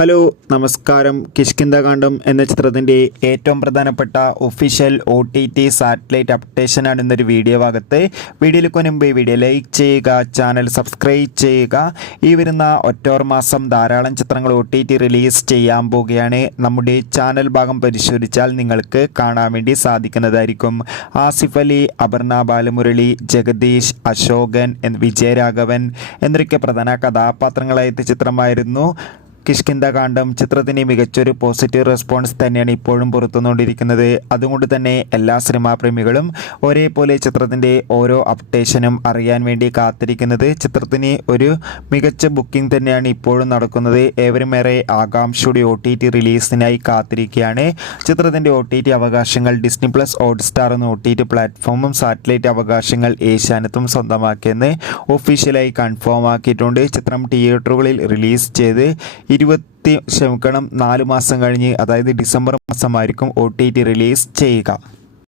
Hello നമസ്കാരം. കിഷ്കിന്ധാകാന്ഡം എന്ന ചിത്രത്തിൻ്റെ ഏറ്റവും പ്രധാനപ്പെട്ട ഒഫീഷ്യൽ OTT സാറ്റലൈറ്റ് അപ്ഡേഷനാണ് ഇന്നൊരു വീഡിയോ ഭാഗത്ത്. വീഡിയോയിലേക്ക് മുൻപ് വീഡിയോ ലൈക്ക് ചെയ്യുക, ചാനൽ സബ്സ്ക്രൈബ് ചെയ്യുക. ഈ വരുന്ന ഒക്ടോബർ മാസം ധാരാളം ചിത്രങ്ങൾ OTT റിലീസ് ചെയ്യാൻ പോവുകയാണ്. നമ്മുടെ ചാനൽ ഭാഗം പരിശോധിച്ചാൽ നിങ്ങൾക്ക് കാണാൻ വേണ്ടി സാധിക്കുന്നതായിരിക്കും. ആസിഫ് അലി, അപർണ ബാലമുരളി, ജഗദീഷ്, അശോകൻ, വിജയരാഘവൻ എന്നൊക്കെ പ്രധാന കഥാപാത്രങ്ങളായ ചിത്രമായിരുന്നു കിഷ്കിന്ധാകാന്ഡം. ചിത്രത്തിന് മികച്ചൊരു പോസിറ്റീവ് റെസ്പോൺസ് തന്നെയാണ് ഇപ്പോഴും പുറത്തുകൊണ്ടിരിക്കുന്നത്. അതുകൊണ്ട് തന്നെ എല്ലാ സിനിമാ പ്രേമികളും ഒരേപോലെ ചിത്രത്തിൻ്റെ ഓരോ അപ്ഡേഷനും അറിയാൻ വേണ്ടി കാത്തിരിക്കുന്നത്. ചിത്രത്തിന് ഒരു മികച്ച ബുക്കിംഗ് തന്നെയാണ് ഇപ്പോഴും നടക്കുന്നത്. ഏവരുമേറെ ആകാംക്ഷയുടെ OTT റിലീസിനായി കാത്തിരിക്കുകയാണ്. ചിത്രത്തിൻ്റെ OTT അവകാശങ്ങൾ ഡിസ്നി പ്ലസ് ഹോട്ട്സ്റ്റാർ എന്ന OTT പ്ലാറ്റ്ഫോമും സാറ്റലൈറ്റ് അവകാശങ്ങൾ ഏഷ്യാനെറ്റും സ്വന്തമാക്കിയെന്ന് ഒഫീഷ്യലായി കൺഫേം ആക്കിയിട്ടുണ്ട്. ചിത്രം തിയേറ്ററുകളിൽ റിലീസ് ചെയ്ത് 4 മാസം കഴിഞ്ഞ്, അതായത് ഡിസംബർ മാസമായിരിക്കും OTT റിലീസ് ചെയ്യുക.